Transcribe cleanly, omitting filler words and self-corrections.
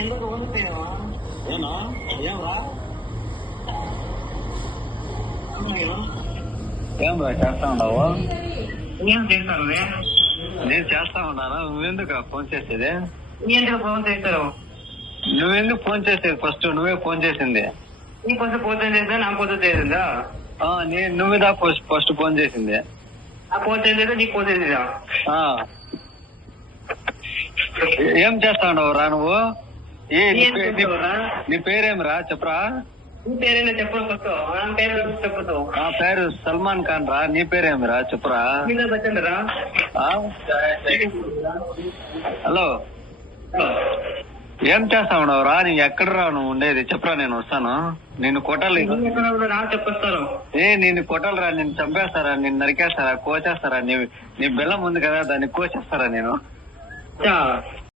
ఎందుకు ఓడిపోయావా? ఏనా ఏమరా ఏం రా చేస్తా ఉండవు? ఏం చేస్తారు? నేను చేస్తా ఉన్నాను. నువ్వెందుకు ఫోన్ చేసేది? ఎందుకు ఫోన్ చేస్తారు? నువ్వెందుకు ఫోన్ చేసేది? ఫస్ట్ నువ్వే ఫోన్ చేసింది. నీ కొంచెం ఫోన్ చేస్తా, నాకు కొంచెం చేసిందా? నువ్వేదా ఫస్ట్ ఫోన్ చేసింది. ఆ ఫోన్ చేసేదా నీకు ఫోన్ చేసేదా? ఏం చేస్తా ఉండవు రా నువ్వు? నీ పేరేమిరా చెప్పరా? నీ పేరైనా చెప్పడం ఫస్ట్. నా పేరు చెప్పదు. నా పేరు సల్మాన్ ఖాన్ రా. నీ పేరేమిరా చెప్పరా? బచ్చన్ రా. హలో, ఏం చేస్తా ఉండవు రా? నీ ఎక్కడ రా నువ్వు ఉండేది? చెప్పరా, నేను వస్తాను. నిన్ను కొట్టాలి. చెప్పేస్తారు. నిన్ను కొట్టాలరా, నిన్ను చంపేస్తారా, నిన్ను నరికేస్తారా, కోచేస్తారా? నీ బెల్లం ఉంది కదా, దాన్ని కోచేస్తారా నేను?